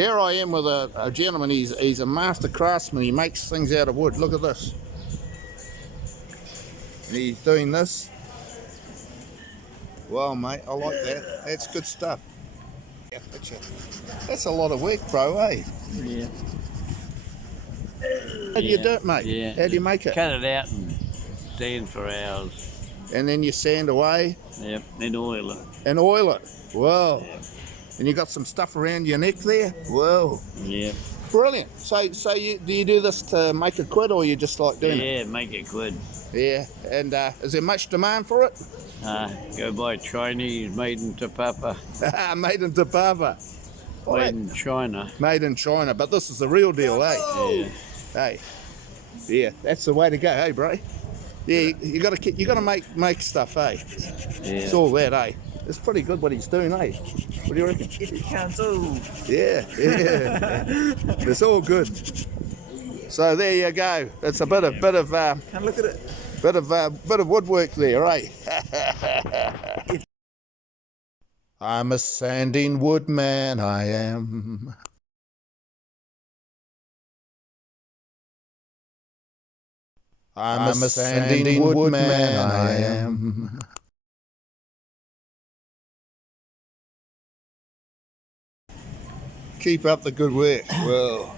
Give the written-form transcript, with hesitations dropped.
Here I am with a gentleman. He's a master craftsman. He makes things out of wood. Look at this. And he's doing this. Well, mate, I like that. That's good stuff. Yeah, that's a lot of work, bro, eh? Yeah. How do you do it, mate? Yeah. How do you make it? Cut it out and sand for hours. And then you sand away. Yep, then oil it. And oil it. Whoa. Yep. And you got some stuff around your neck there? Whoa. Yep. Brilliant. So do you do this to make a quid, or you just like doing it? Yeah, make it good. Yeah. And is there much demand for it? Go buy Chinese, made in Te Papa. Made in Te Papa. Made in China. Made in China, but this is the real deal, eh? Yeah. Hey, yeah, that's the way to go, hey, bro. Yeah, you gotta make stuff, eh? Yeah. It's all that, eh? It's pretty good what he's doing, eh? What do you reckon? Yeah. It's all good. So there you go. It's a bit of Can't look at it. bit of woodwork there, eh? I'm a sanding woodman, I am. I'm a sanding woodman, I am. Keep up the good work. Well.